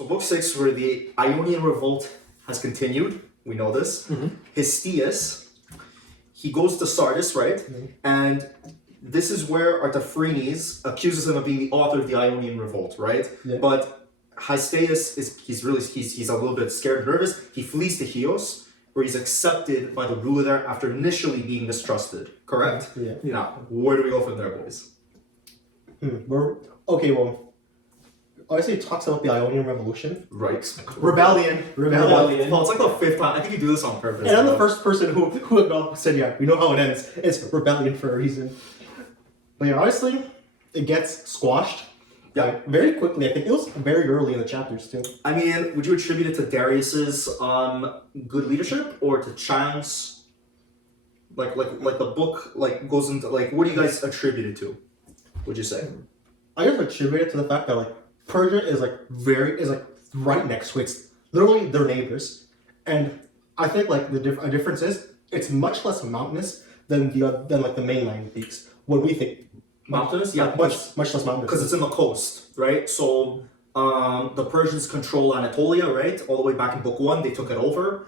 So book 6, where the Ionian revolt has continued, we know this. Histiaeus, he goes to Sardis, right? And this is where Artaphernes accuses him of being the author of the Ionian revolt, right? But Histiaeus he's a little bit scared and nervous. He flees to Chios, where he's accepted by the ruler there after initially being mistrusted. Correct? Yeah. Now, where do we go from there, boys? Okay, well, obviously it talks about the Ionian Revolution. Right. Rebellion. Well, it's like the 5th time. I think you do this on purpose. And I'm the first person who said, yeah, we know how it ends. It's rebellion for a reason. But yeah, honestly, it gets squashed. Yeah. Like, very quickly. I think it was very early in the chapters too. I mean, would you attribute it to Darius's good leadership or to chance? Like the book goes into what do you guys attribute it to? Would you say? I just attribute it to the fact that Persia is right next to it. It's literally their neighbors, and I think a difference is it's much less mountainous than the mainland peaks. What we think Mountainous, yeah, much less mountainous because it's in the coast, right? So the Persians control Anatolia, right? All the way back in Book 1, they took it over.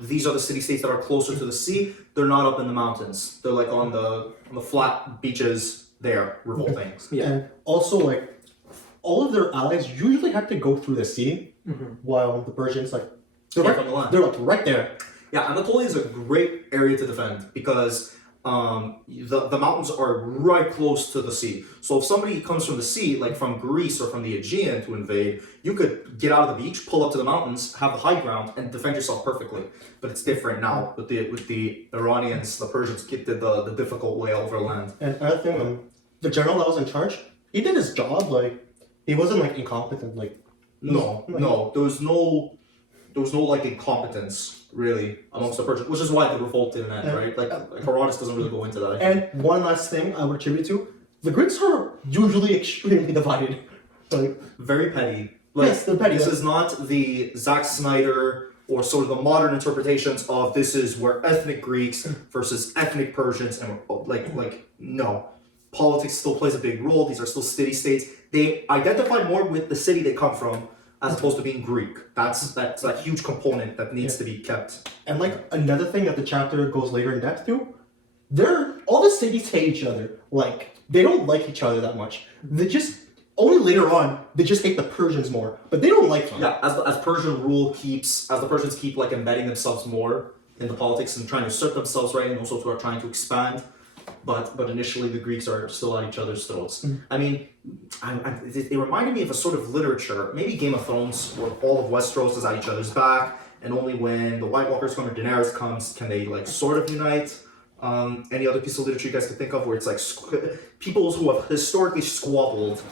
These are the city-states that are closer to the sea. They're not up in the mountains. They're on the flat beaches there, revolting. Yeah. And also all of their allies usually had to go through the sea, while the Persians they're right there. Yeah, Anatolia is a great area to defend because the mountains are right close to the sea. So if somebody comes from the sea, like from Greece or from the Aegean to invade, you could get out of the beach, pull up to the mountains, have the high ground, and defend yourself perfectly. But it's different now with the Iranians. The Persians did the difficult way over land. And another thing, the general that was in charge, he did his job. He wasn't incompetent. No. There was no incompetence really amongst the Persians, which is why the revolt didn't end, right? Herodotus doesn't really go into that. And one last thing I would attribute to, the Greeks are usually extremely divided. Very petty. Yes, they're petty. This is not the Zack Snyder or sort of the modern interpretations of this is where ethnic Greeks versus ethnic Persians and no. Politics still plays a big role. These are still city-states. They identify more with the city they come from as opposed to being Greek. That's a huge component that needs to be kept. And another thing that the chapter goes later in depth to, all the cities hate each other. They don't like each other that much. They just only later on they just hate the Persians more, but they don't like them. Yeah, as Persian rule as the Persians keep embedding themselves more in the politics and trying to assert themselves, right, and also trying to expand. But initially the Greeks are still at each other's throats. I mean, it reminded me of a sort of literature, maybe Game of Thrones, where all of Westeros is at each other's back, and only when the White Walkers come or Daenerys comes can they sort of unite. Any other piece of literature you guys can think of where it's people who have historically squabbled,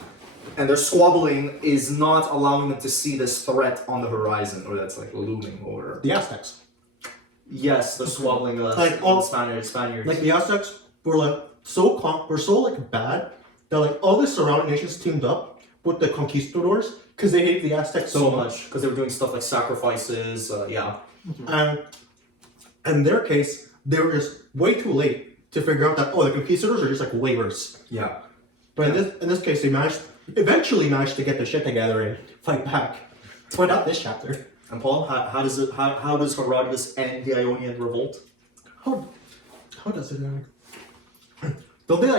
and their squabbling is not allowing them to see this threat on the horizon, or that's looming over. The Aztecs. Yes, the squabbling Spaniards. The Aztecs were so bad that all the surrounding nations teamed up with the conquistadors because they hate the Aztecs so much. Because they were doing stuff like sacrifices, And in their case, they were just way too late to figure out that the conquistadors are just way worse. Yeah. But in this case, they eventually managed to get their shit together and fight back. But not this chapter. And Paul, how does Herodotus end the Ionian revolt? How does it end? Don't they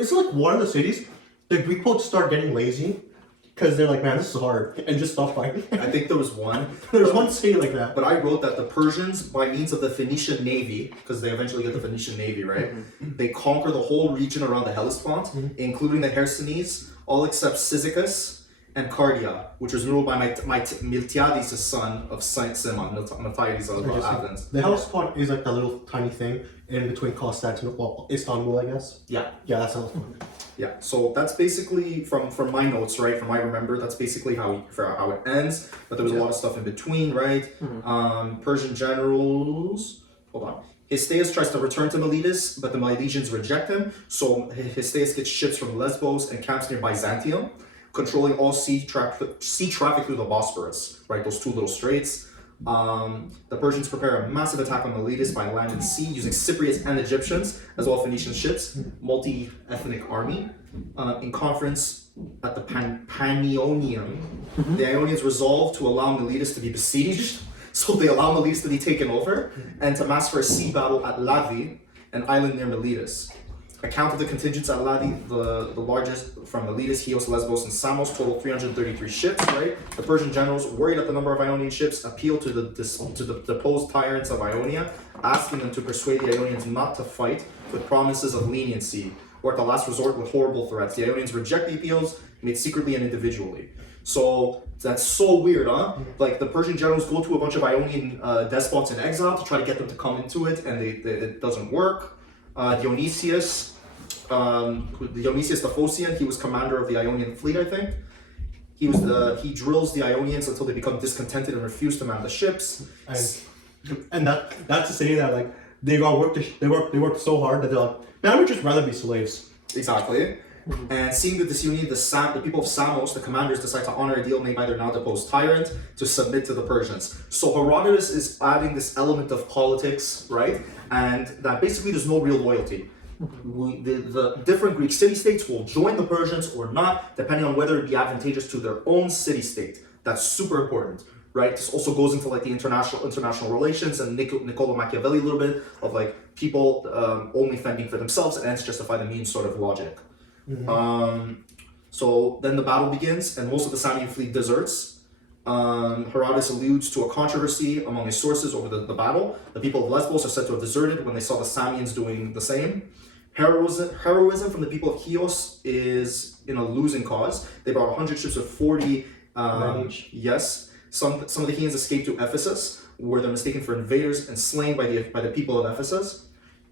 isn't one of the cities the Greek folks start getting lazy because they're man, this is hard, and just stop fighting? I think there was one. There's one city like that. But I wrote that the Persians, by means of the Phoenician navy, because they eventually get the Phoenician navy, right? They conquer the whole region around the Hellespont, including the Chersonese, all except Cyzicus and Cardia, which was ruled by Miltiades, the son of Saint Simon, Miltiades of Athens. The Hellespont is a little tiny thing in between Constantinople, Istanbul, I guess. Yeah. Yeah, that's Hellespont. Yeah, so that's basically from my notes, right? From what I remember, that's basically how it ends. But there was a lot of stuff in between, right? Persian generals. Hold on. Histiaeus tries to return to Miletus, but the Milesians reject him. So Histiaeus gets ships from Lesbos and camps near Byzantium, controlling all sea traffic through the Bosporus, right? Those two little straits. The Persians prepare a massive attack on Miletus by land and sea using Cypriots and Egyptians, as well as Phoenician ships, multi-ethnic army. In conference at the Panionium, the Ionians resolved to allow Miletus to be besieged, so they allow Miletus to be taken over, and to mass for a sea battle at Lavi, an island near Miletus. A count of the contingents at Ladi, the largest from Miletus, Chios, Lesbos, and Samos, total 333 ships, right? The Persian generals, worried at the number of Ionian ships, appealed to the deposed tyrants of Ionia, asking them to persuade the Ionians not to fight with promises of leniency, or at the last resort with horrible threats. The Ionians reject the appeals, made secretly and individually. So that's so weird, huh? Like the Persian generals go to a bunch of Ionian despots in exile to try to get them to come into it, and it doesn't work. Dionysius the Phocian, he was commander of the Ionian fleet, I think. He drills the Ionians until they become discontented and refuse to man the ships. And that's to say that like they worked so hard that they're like, man, I would just rather be slaves. Exactly. And seeing the disunion, the people of Samos, the commanders, decide to honor a deal made by their now deposed tyrant to submit to the Persians. So Herodotus is adding this element of politics, right? And that basically there's no real loyalty. The different Greek city-states will join the Persians or not, depending on whether it be advantageous to their own city-state. That's super important, right? This also goes into like the international relations and Niccolo Machiavelli a little bit of like people only fending for themselves and ends justify the means sort of logic. So then the battle begins and most of the Samian fleet deserts. Herodotus alludes to a controversy among his sources over the battle. The people of Lesbos are said to have deserted when they saw the Samians doing the same. Heroism from the people of Chios is in a losing cause. They brought 100 ships with 40 yes. Some of the Chians escaped to Ephesus, where they're mistaken for invaders and slain by the people of Ephesus,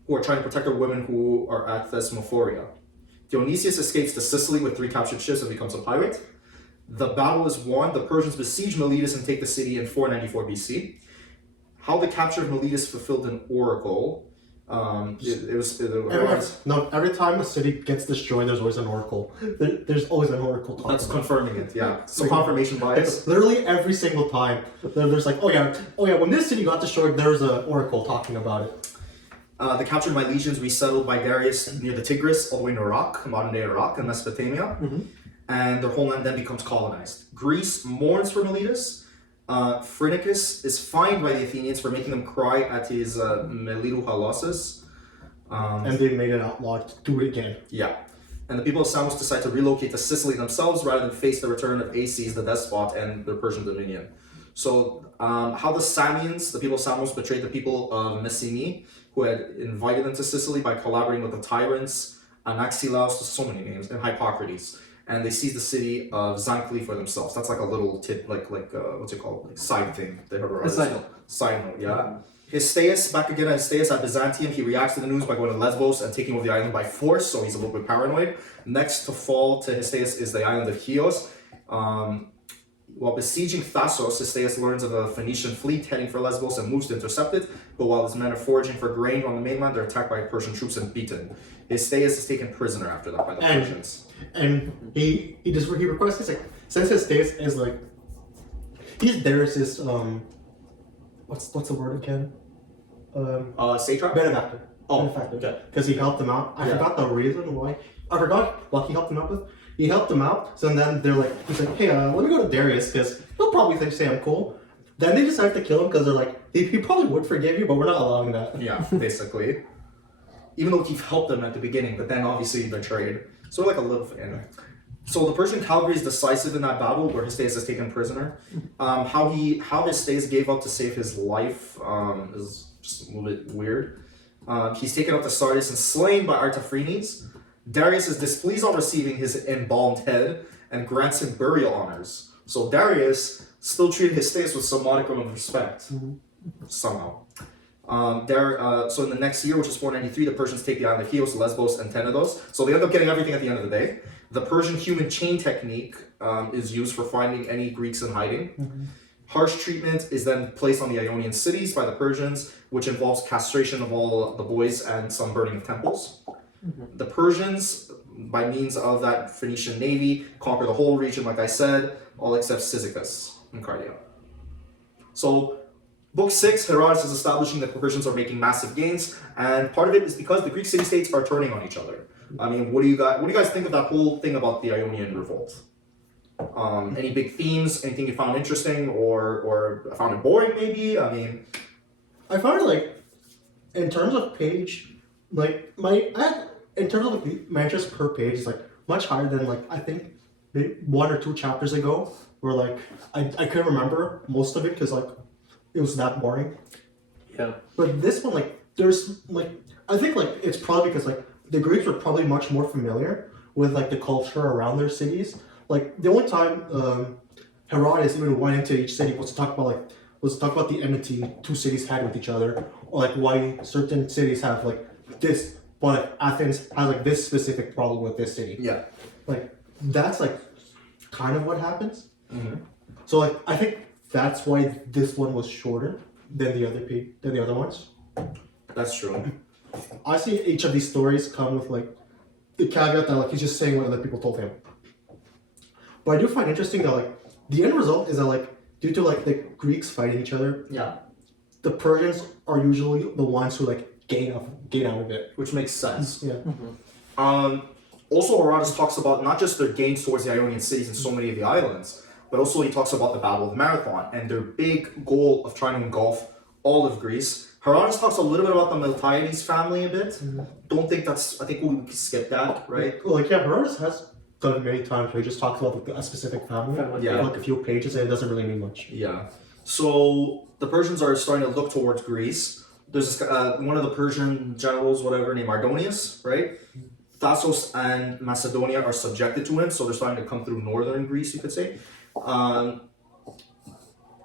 who are trying to protect their women who are at Thesmophoria. Dionysius escapes to Sicily with 3 captured ships and becomes a pirate. The battle is won. The Persians besiege Miletus and take the city in 494 BC. How the capture of Miletus fulfilled an oracle. Every time a city gets destroyed, there's always an oracle. There's always an oracle talking. That's confirming it, yeah. So confirmation bias. It's literally every single time. There's like, oh yeah, when this city got destroyed, there's an oracle talking about it. The captured Milesians resettled by Darius near the Tigris, all the way in Iraq, modern day Iraq and Mesopotamia. And their whole land then becomes colonized. Greece mourns for Miletus. Phrynichus is fined by the Athenians for making them cry at his Meliruha losses. And they made it outlawed to do it again. Yeah. And the people of Samos decide to relocate to Sicily themselves rather than face the return of Aces, the despot, and their Persian dominion. So, how the Samians, the people of Samos, betrayed the people of Messini, who had invited them to Sicily by collaborating with the tyrants, Anaxilaus, so many names, and Hippocrates. And they seized the city of Zankli for themselves. That's like a little tip, what's it called? Like side thing. They heard about it. Side note, yeah. Histiaeus, back again at Histiaeus at Byzantium, he reacts to the news by going to Lesbos and taking over the island by force, so he's a little bit paranoid. Next to fall to Histiaeus is the island of Chios. While besieging Thassos, Histiaeus learns of a Phoenician fleet heading for Lesbos and moves to intercept it, but while his men are foraging for grain on the mainland, they're attacked by Persian troops and beaten. Histiaeus is taken prisoner after that by the Persians. And he requests, he's like, since Histiaeus is like, he's Darius's, what's the word again? Satrap? Benefactor. Benefactor. Okay. Because he helped him out. I forgot the reason why. I forgot what he helped him out with. He helped him out, so then they're like, he's like, hey, let me go to Darius, because he'll probably say I'm cool. Then they decide to kill him, because they're like, he probably would forgive you, but we're not allowing that. Yeah, basically. Even though he helped them at the beginning, but then obviously he betrayed. So like a little anyway. So the Persian cavalry is decisive in that battle where Histiaeus is taken prisoner. How Histiaeus gave up to save his life is just a little bit weird. He's taken up to Sardis and slain by Artaphernes. Darius is displeased on receiving his embalmed head and grants him burial honors. So Darius still treated Histiaeus with some modicum of respect, somehow. So in the next year, which is 493, the Persians take the island of Chios, Lesbos, and Tenedos. So they end up getting everything at the end of the day. The Persian human chain technique is used for finding any Greeks in hiding. Harsh treatment is then placed on the Ionian cities by the Persians, which involves castration of all the boys and some burning of temples. The Persians, by means of that Phoenician navy, conquer the whole region, like I said, all except Cyzicus and Cardia. So Book 6, Herodotus is establishing that the Persians are making massive gains, and part of it is because the Greek city-states are turning on each other. I mean, what do you guys think of that whole thing about the Ionian revolt? Any big themes? Anything you found interesting or found it boring? Maybe. I mean, I found it like, in terms of page, like in terms of like my interest per page is like much higher than like I think maybe 1 or 2 chapters ago, where like I couldn't remember most of it because like it was that boring. Yeah. But this one, like, there's like I think like it's probably because like the Greeks were probably much more familiar with like the culture around their cities. Like the only time Herodotus even went into each city was to talk about the enmity 2 cities had with each other, or like why certain cities have like this, but Athens has like this specific problem with this city. yeah. Like that's like kind of what happens. Mm-hmm. So like I think that's why this one was shorter than the other ones. That's true. I see each of these stories come with like the caveat that like he's just saying what other people told him. But I do find interesting that like the end result is that like due to like the Greeks fighting each other, Yeah. the Persians are usually the ones who like gain out of it. Which makes sense. Yeah. Also, Herodotus talks about not just their gains towards the Ionian cities and so many of the islands, but also he talks about the Battle of Marathon and their big goal of trying to engulf all of Greece. Herodotus talks a little bit about the Miltiades family a bit. I think we can skip that, right? Well, like yeah, Herodotus has done it many times where he just talks about like, a specific family, Yeah. for, like a few pages, and it doesn't really mean much. Yeah. So the Persians are starting to look towards Greece. There's this, one of the Persian generals, whatever, named Mardonius, right? Thassos and Macedonia are subjected to him, so they're starting to come through northern Greece, you could say.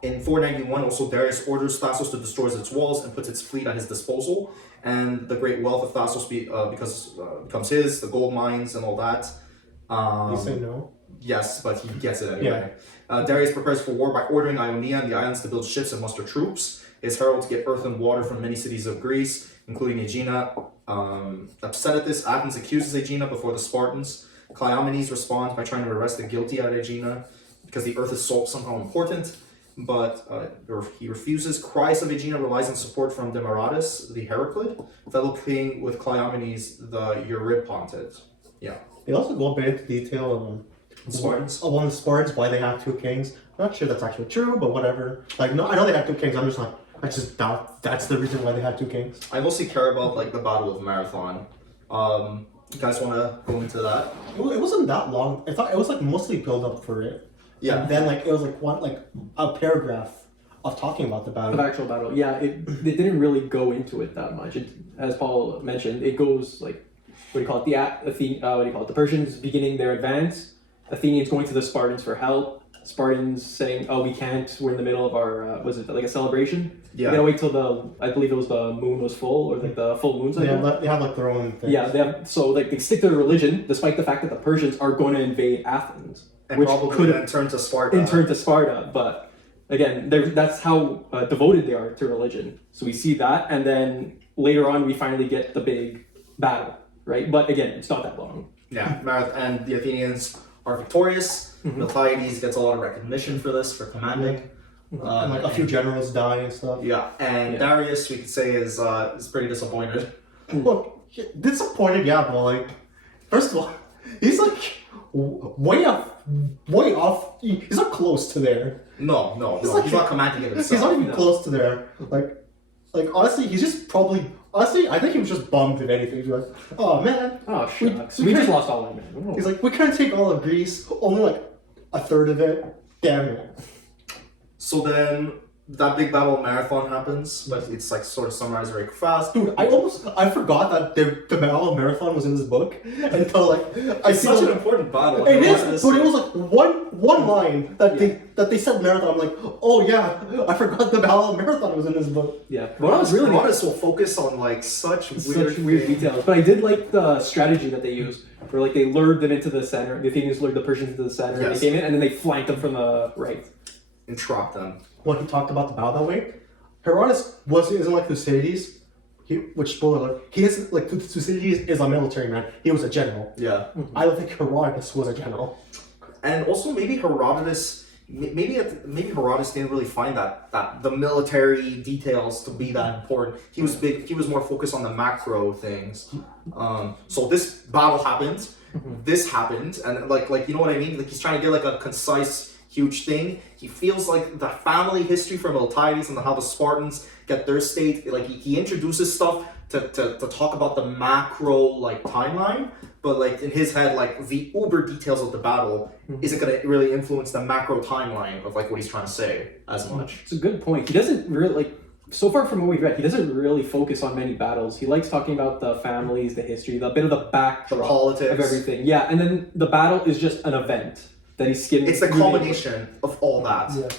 In 491, also Darius orders Thassos to destroy its walls and puts its fleet at his disposal. And the great wealth of Thassos becomes his, the gold mines and all that. You say no? Yes, but he gets it anyway. Darius prepares for war by ordering Ionia and the islands to build ships and muster troops. His heralds get earth and water from many cities of Greece, including Aegina. Upset at this, Athens accuses Aegina before the Spartans. Cleomenes responds by trying to arrest the guilty at Aegina because the earth is somehow important, but he refuses. Chryas of Aegina relies on support from Demaratus, the Heraclid, fellow king with Cleomenes, the Eurypontid. Yeah. They also go a bit into detail on Spartans? On the Spartans, why they have 2 kings. I'm not sure that's actually true, but whatever. Like, no, I know they have 2 kings. I just doubt that's the reason why they have 2 kings. I mostly care about like the Battle of Marathon. You guys want to go into that? It wasn't that long. I thought it was like mostly build up for it. Yeah. And then like it was like a paragraph of talking about the Of battle. actual battle. Yeah, it didn't really go into it that much. As Paul mentioned, it goes like, what do you call it? The Persians beginning their advance, Athenians going to the Spartans for help, Spartans saying, "Oh, we can't. We're in the middle of our was it like a celebration? Yeah. They gotta wait till I believe it was the moon was full, or like the full moon cycle. They have like their own thing. Yeah, they stick to their religion despite the fact that the Persians are going to invade Athens, And which probably could then turn to Sparta. in turn to Sparta. But again, that's how devoted they are to religion. So we see that, and then later on we finally get the big battle, right? But again, it's not that long. Yeah, and the Athenians are victorious. Miltiades gets a lot of recognition for this, for commanding. And like a few generals die and stuff. Yeah, and Darius, we could say, is pretty disappointed. Look, disappointed, yeah, but like, first of all, he's like way off. He's not close to there. No, He's like- he's not commanding it He's himself. not even close to there. Like honestly, he's just probably. Honestly, I think he was just bummed if anything. He's like, oh man. Oh shucks, we we just couldn't- lost all our men. He's like, we couldn't take all of Greece. Only like a third of it. Damn it. So then that big battle of Marathon happens, but it's like sort of summarized very fast. Dude, I forgot that the Battle of Marathon was in this book until like I It's see such the- an important battle. It is, but it was like one line that they said marathon. I'm like, oh yeah, I forgot the Battle of Marathon was in this book. Yeah, but I was really Herodotus will focus on like such weird things. details. But I did like the strategy that they used, where like they lured them into the center. The Athenians lured the Persians into the center, and Yes. they came in, and then they flanked them from the right. Entrap them. When he talked about the battle that way, Herodotus isn't like Thucydides. Which spoiler alert, he isn't like Thucydides is a military man. He was a general. Yeah. I don't think Herodotus was a general. And also maybe Herodotus, maybe Herodotus didn't really find that the military details to be that important. He was more focused on the macro things. So this battle happened, this happened, and like you know what I mean? Like he's trying to get like a concise, huge thing. He feels like the family history from Miltiades and how the Spartans get their state. Like he introduces stuff to talk about the macro like timeline, but like in his head, like the uber details of the battle isn't gonna really influence the macro timeline of like what he's trying to say as much. It's a good point. He doesn't really like. So far from what we've read, he doesn't really focus on many battles. He likes talking about the families, the history, the bit of the backdrop, The politics of everything. Yeah, and then the battle is just an event that he's skimming. It's the culmination of all that. Yeah.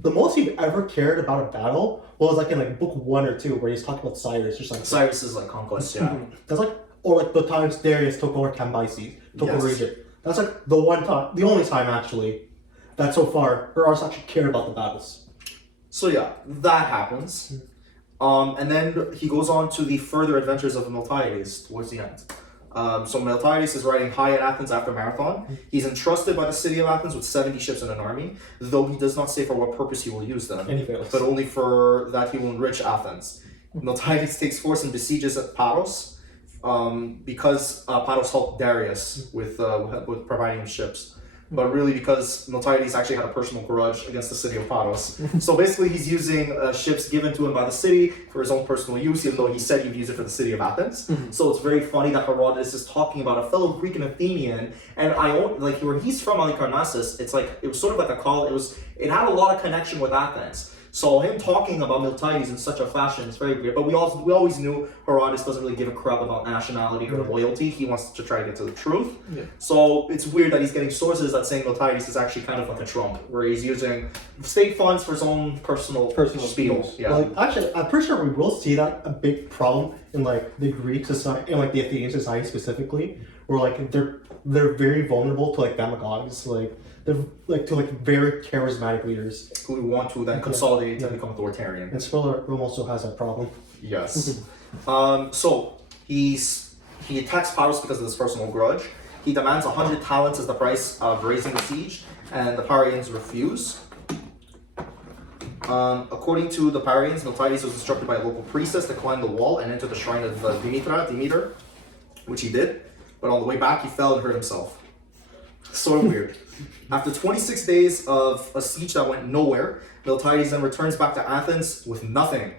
The most he ever cared about a battle was like in like book 1 or 2 where he's talking about Cyrus or something. Cyrus's like conquest, yeah. That's like, or like the times Darius took over Cambyses, took over Yes. Egypt. That's like the one time, the only time actually, that so far Herodotus actually cared about the battles. So yeah, that happens. And then he goes on to the further adventures of Miltiades towards the end. So Miltiades is riding high at Athens after Marathon. He's entrusted by the city of Athens with 70 ships and an army, though he does not say for what purpose he will use them, And he fails. but only for that he will enrich Athens. Miltiades takes force and besieges at Paros, because Paros helped Darius with providing him ships. But really because Miltiades actually had a personal grudge against the city of Paros. So basically he's using ships given to him by the city for his own personal use, even though he said he'd use it for the city of Athens. So it's very funny that Herodotus is talking about a fellow Greek and Athenian, and like where he's from, Halicarnassus, it's like, it was sort of like a call, it had a lot of connection with Athens. So him talking about Miltiades in such a fashion is very weird. But we always knew Herodotus doesn't really give a crap about nationality or loyalty. He wants to try to get to the truth. Yeah. So it's weird that he's getting sources that saying Miltiades is actually kind of like a Trump, where he's using state funds for his own personal spiel. use. Yeah. Like actually, I'm pretty sure we will see that a big problem in like the Greek society, in like the Athenian society specifically, where like they're very vulnerable to like demagogues, like they're like to like very charismatic leaders. Who want to then consolidate and become authoritarian. And spoiler, Rome also has that problem. Yes. So he attacks Paros because of this personal grudge. He demands 100 talents as the price of raising the siege, and the Parians refuse. According to the Parians, Miltiades was instructed by a local priestess to climb the wall and enter the shrine of Demeter, which he did. But on the way back, he fell and hurt himself. Sort of weird. After 26 days of a siege that went nowhere, Miltiades then returns back to Athens with nothing.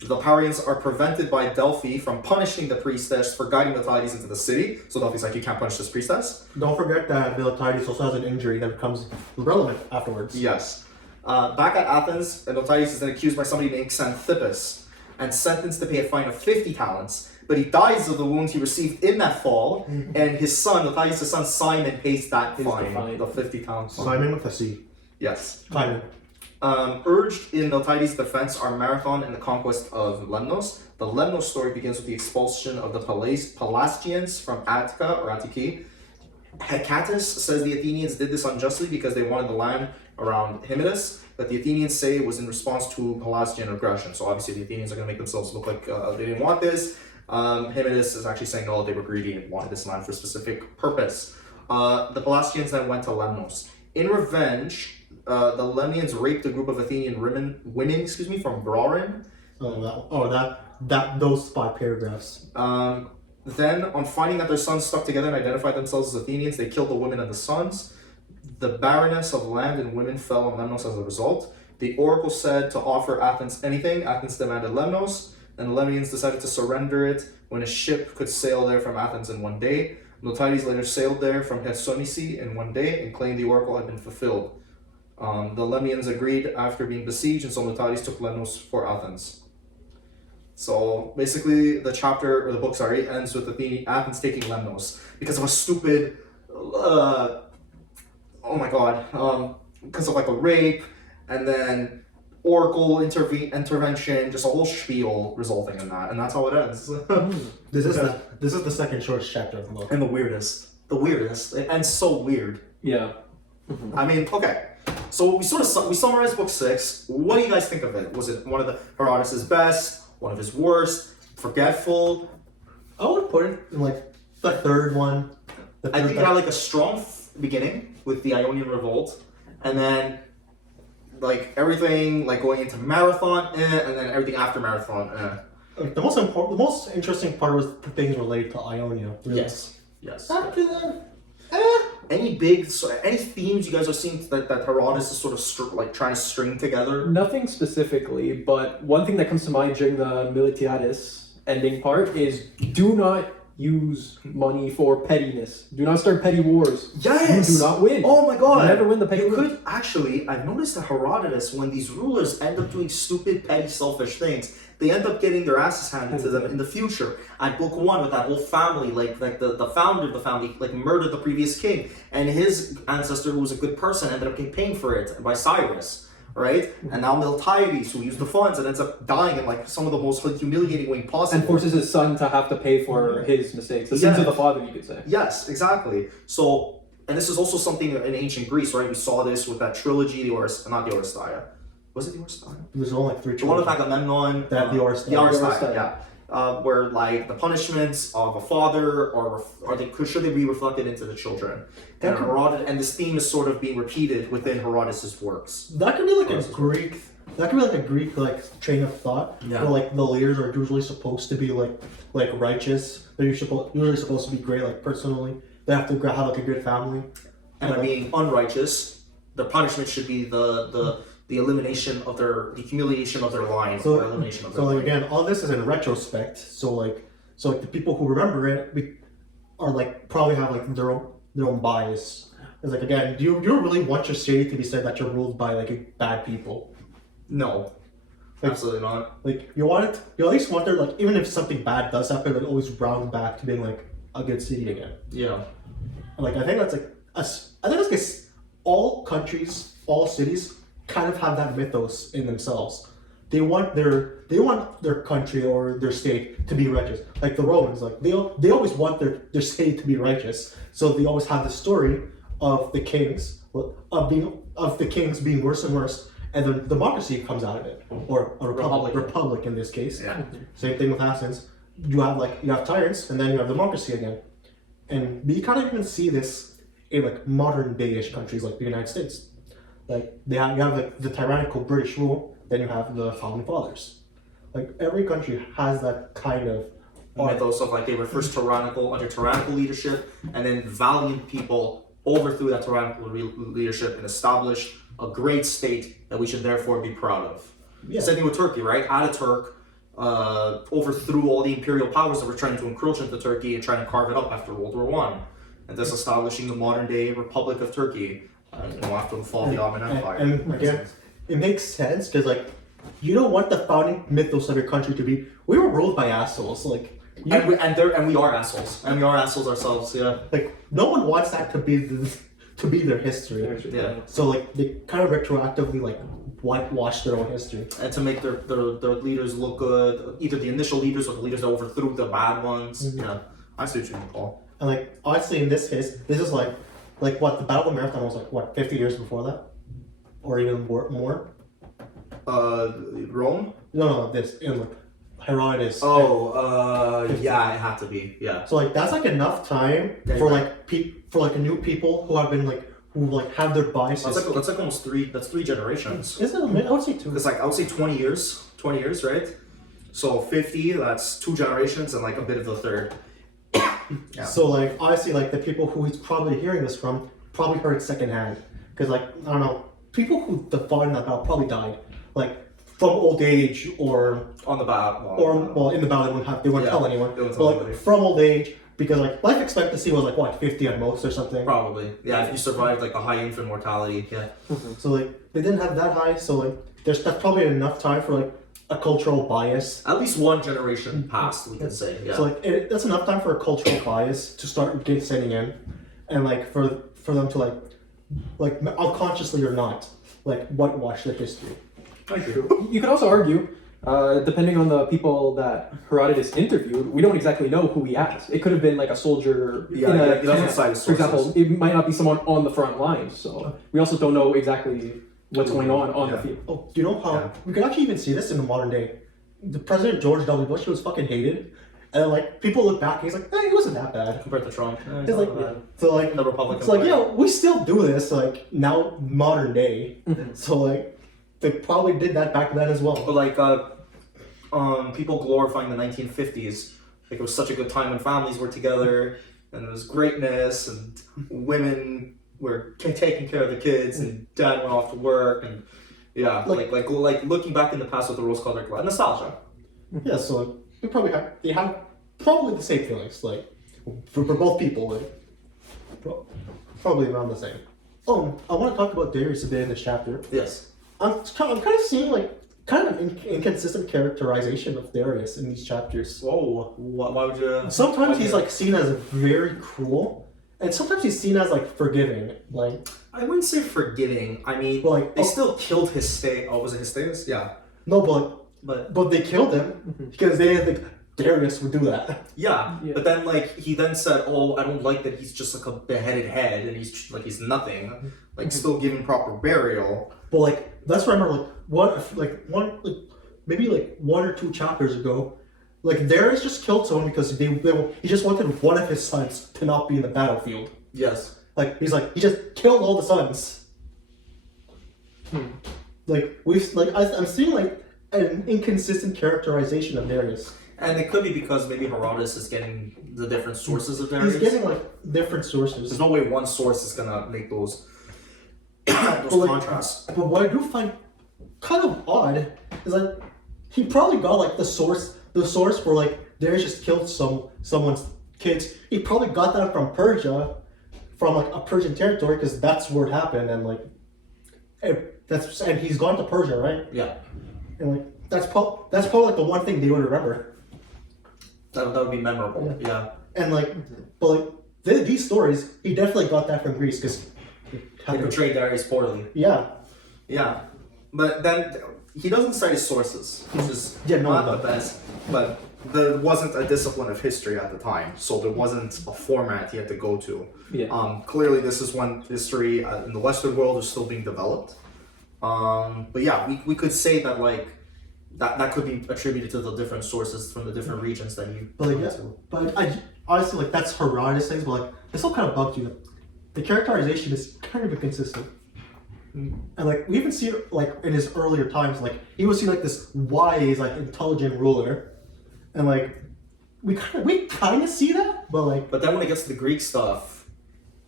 The Parians are prevented by Delphi from punishing the priestess for guiding Miltiades into the city. So Delphi's like, you can't punish this priestess. Don't forget that Miltiades also has an injury that becomes relevant afterwards. Yes. Back at Athens, Miltiades is then accused by somebody named Xanthippus and sentenced to pay a fine of 50 talents. But he dies of the wounds he received in that fall, and his son, Miltiades' son Simon, pays that fine, the 50 talents. Simon with a C. Yes. Simon. Urged in Miltiades' defense are Marathon and the conquest of Lemnos. The Lemnos story begins with the expulsion of the Pelasgians from Attica or Attiki. Hecatus says the Athenians did this unjustly because they wanted the land around Hymettus, but the Athenians say it was in response to Pelasgian aggression. So obviously the Athenians are going to make themselves look like they didn't want this. Hymettus is actually saying, no, they were greedy and wanted this land for a specific purpose. The Pelasgians then went to Lemnos. In revenge, the Lemnians raped a group of Athenian women from Braurin. Those 5 paragraphs. Then, on finding that their sons stuck together and identified themselves as Athenians, they killed the women and the sons. The barrenness of land and women fell on Lemnos as a result. The oracle said to offer Athens anything. Athens demanded Lemnos, and the Lemnians decided to surrender it when a ship could sail there from Athens in 1 day. Miltiades later sailed there from Hesonice in 1 day and claimed the oracle had been fulfilled. The Lemnians agreed after being besieged, and so Miltiades took Lemnos for Athens. So basically, the book ends with Athens taking Lemnos because of a stupid, because of like a rape, and then oracle intervention, just a whole spiel resulting in that, and that's how it ends. This is the second shortest chapter of the book. And the weirdest. It ends so weird. Yeah. I mean, okay. So we summarized book 6. What do you guys think of it? Was it one of Herodotus' best? One of his worst? Forgetful? I would put it in like the third one. I think it had like a strong beginning with the Ionian Revolt, and then like everything like going into marathon, and then everything after marathon. Like, the most interesting part was the things related to Ionia. Really. Yes. After that, Any any themes you guys are seeing that Herodotus is sort of like trying to string together? Nothing specifically, but one thing that comes to mind during the Miltiades ending part is do not use money for pettiness. Do not start petty wars. Yes! You do not win. Oh my god! You never win the petty You wars. could actually, I've noticed that Herodotus, when these rulers end up doing stupid, petty, selfish things, they end up getting their asses handed to them in the future. At book 1, with that whole family, like the founder of the family, like murdered the previous king, and his ancestor, who was a good person, ended up getting paid for it by Cyrus. Right? And now Miltiades, who used the funds and ends up dying in like some of the most humiliating way possible. And forces his son to have to pay for his mistakes. The sins of the father, you could say. Yes, exactly. So, and this is also something in ancient Greece, right? We saw this with that trilogy, not the Oresteia. Was it the Oresteia? there's only like 3 The one with children. Agamemnon. That the Oresteia. The Oresteia, Oresteia. yeah. Where like the punishments of a father should they be reflected into the children? And this theme is sort of being repeated within Herodotus' works. That could be like a Greek. That could be like a Greek like train of thought. Yeah. Where like the leaders are usually supposed to be like righteous. They're usually supposed to be great like personally. They have to have like a good family. And by being unrighteous, the punishment should be the elimination of the humiliation of their line, or elimination of their So like line. again, all this is in retrospect. So like the people who remember it are like probably have like their own bias. It's like again, do you really want your city to be said that you're ruled by like bad people? No, Like, absolutely not. Like you at least want there like even if something bad does happen, like always round back to being like a good city again. Yeah. Like I think that's like I think that's all countries, all cities kind of have that mythos in themselves. They want their country or their state to be righteous. Like the Romans, like they always want their state to be righteous. So they always have the story of the kings being worse and worse, and then democracy comes out of it, or a republic in this case. Yeah. Same thing with Athens. You have tyrants, and then you have democracy again, and we kind of even see this in like modern day-ish countries like the United States. Like you have like the tyrannical British rule, then you have the founding fathers. Like every country has that kind of Mythos of like they were first under tyrannical leadership, and then valiant people overthrew that tyrannical leadership and established a great state that we should therefore be proud of. Yeah. Same thing with Turkey, right? Ataturk overthrew all the imperial powers that were trying to encroach into Turkey and trying to carve it up after World War One, and thus establishing the modern day Republic of Turkey. After the fall of the Ottoman Empire. And again, it makes sense because like you don't want the founding mythos of your country to be we were ruled by assholes. Like we are assholes, and we are assholes ourselves. Yeah. Like no one wants that to be their history. Yeah. So like they kind of retroactively like whitewash their own history. And to make their leaders look good, either the initial leaders or the leaders that overthrew the bad ones. Mm-hmm. Yeah, I see what you mean, Paul. And like honestly, in this case, this is like what the Battle of Marathon was like 50 years before that, or even more. Rome? No, this in like Herodotus. Yeah, it had to be. Yeah. So like that's like enough time for like a new people who have been like who have their biases. That's like almost three. That's 3 generations. Is it? I would say 2. It's like I would say 20 years. 20 years, right? So 50. That's 2 generations and like a bit of the third. Yeah. So like honestly, like the people who he's probably hearing this from probably heard it secondhand because like I don't know, people who fought in that battle probably died like from old age or on the battle. Well in the battle they wouldn't tell anyone. But like from old age because like life expectancy was like what 50 at most or something. Probably. Yeah, if you survived like a high infant mortality. Yeah. So like they didn't have that high. So like that's probably enough time for like a cultural bias. At least 1 generation passed, we can say. Yeah. So like that's enough time for a cultural bias to start setting in, and like for them to like unconsciously or not like whitewash their history. You could also argue, depending on the people that Herodotus interviewed, we don't exactly know who he asked. It could have been like a soldier. Yeah, he doesn't cite his for example, sources. it might not be someone on the front lines. So we also don't know exactly what's going on the field. Oh, do you know how we could actually even see this in the modern day? The President George W. Bush was fucking hated, and like people look back, and he's like, he wasn't that bad. Compared to Trump. It's like so like the Republican. it's like we still do this like now modern day. Mm-hmm. So like they probably did that back then as well. But like, people glorifying the 1950s, like it was such a good time when families were together, and there was greatness, and women were taking care of the kids, and dad went off to work, and yeah, like looking back in the past with the rose-colored glasses, nostalgia. Yeah, so they have probably the same feelings, like for both people, like probably around the same. I want to talk about Darius a bit in this chapter. Yes. I'm kind of seeing like kind of inconsistent characterization of Darius in these chapters. Whoa, why would you? Sometimes he's like seen as very cruel, and sometimes he's seen as like forgiving. Like I wouldn't say forgiving. I mean, well, like they still killed his stay. Oh, was it his status? Yeah. no, but they killed him because they didn't think Darius would do that. Yeah, but then like he then said, "Oh, I don't like that he's just like a beheaded head and he's nothing." Like still given proper burial. But like let's remember maybe like 1 or 2 chapters ago, like Darius just killed someone because he just wanted one of his sons to not be in the battlefield. Yes. Like he just killed all the sons. Like I'm seeing like an inconsistent characterization of Darius. And it could be because maybe Herodotus is getting the different sources of Darius. He's getting like different sources. There's no way one source is gonna make those contrasts. But what I do find kind of odd is like he probably got like the source for like Darius just killed someone's kids. He probably got that from Persia, from like a Persian territory, because that's where it happened, and like and he's gone to Persia, right? Yeah. And like that's probably like the one thing they would remember. That would be memorable. Yeah. And like, but like these stories, he definitely got that from Greece because They portrayed Darius poorly. Yeah. Yeah. But then he doesn't cite his sources, which is not the best. But there wasn't a discipline of history at the time, so there wasn't a format he had to go to. Yeah. Clearly, this is when history in the Western world is still being developed. But yeah, we could say that like that could be attributed to the different sources from the different regions that you. But I honestly like that's Herodotus things, but like it still kind of bugged you. The characterization is kind of inconsistent. And like we even see like in his earlier times, like he was seen like this wise, like intelligent ruler, and like we kind of see that, but like. But then when it gets to the Greek stuff,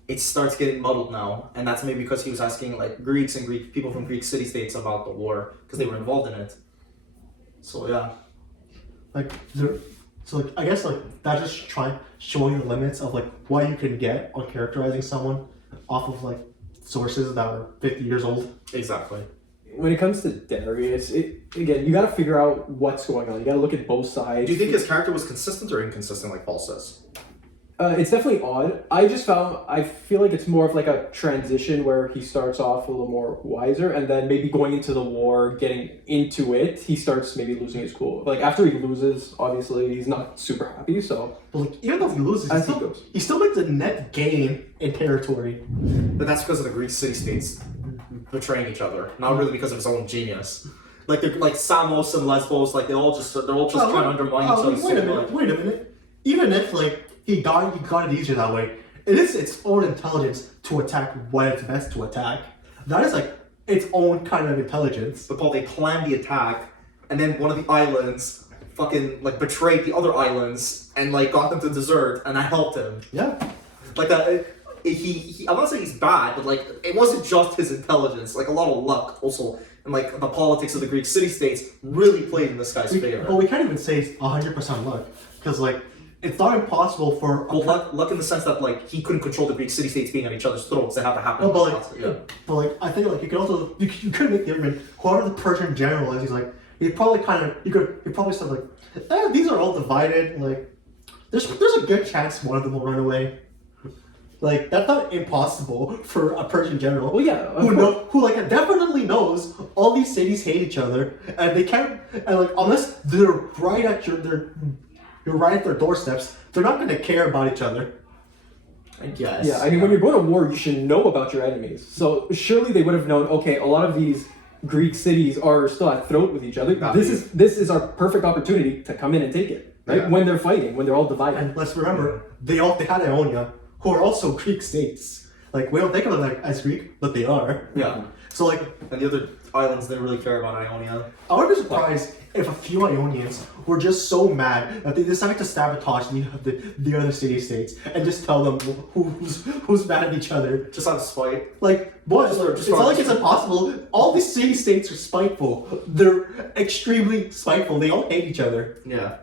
it starts getting muddled now, and that's maybe because he was asking like Greeks and Greek people from Greek city-states about the war because they were involved in it. So yeah. I guess like that's just showing the limits of like what you can get on characterizing someone off of like sources that are 50 years old. Exactly. When it comes to Darius, again, you got to figure out what's going on. You got to look at both sides. Do you think his character was consistent or inconsistent, like Paul says? It's definitely odd. I feel like it's more of like a transition where he starts off a little more wiser, and then maybe going into the war, getting into it, he starts maybe losing his cool. Like after he loses, obviously he's not super happy. So, but like even though he loses, he still makes a net gain in territory. But that's because of the Greek city-states betraying each other, not really because of his own genius. Like they're like Samos and Lesbos, like they're all just trying to undermine each other. Wait a minute. Even if like he got it easier that way, it is its own intelligence to attack when it's best to attack. That is like its own kind of intelligence. But Paul, they planned the attack, and then one of the islands fucking like betrayed the other islands and like got them to desert, and I helped him. Yeah. Like that. I'm not saying he's bad, but like it wasn't just his intelligence. Like a lot of luck also, and like the politics of the Greek city-states really played in this guy's favor. Well, we can't even say it's 100% luck because like it's not impossible for. Well, luck in the sense that like he couldn't control the Greek city-states being at each other's throats. They have to happen. No, but like I think like you could also you could make the argument whoever the Persian general is, he probably said like these are all divided. Like there's a good chance one of them will run away. Like that's not impossible for a Persian general. Well, yeah, who like definitely knows all these cities hate each other, and they can't. And like unless they're right at you're right at their doorsteps, they're not going to care about each other. I guess. Yeah, I mean, when you're going to war, you should know about your enemies. So surely they would have known. Okay, a lot of these Greek cities are still at throat with each other. This is our perfect opportunity to come in and take it. Right when they're fighting, when they're all divided. And let's remember, they had Ionia, who are also Greek states. Like we don't think of them like as Greek, but they are. Yeah. So like, and the other islands didn't really care about Ionia. I would be surprised if a few Ionians were just so mad that they decided to sabotage the other city-states and just tell them who's mad at each other. Just out of spite. Like, boys, Just it's not like it's impossible. All these city-states are spiteful. They're extremely spiteful. They all hate each other. Yeah.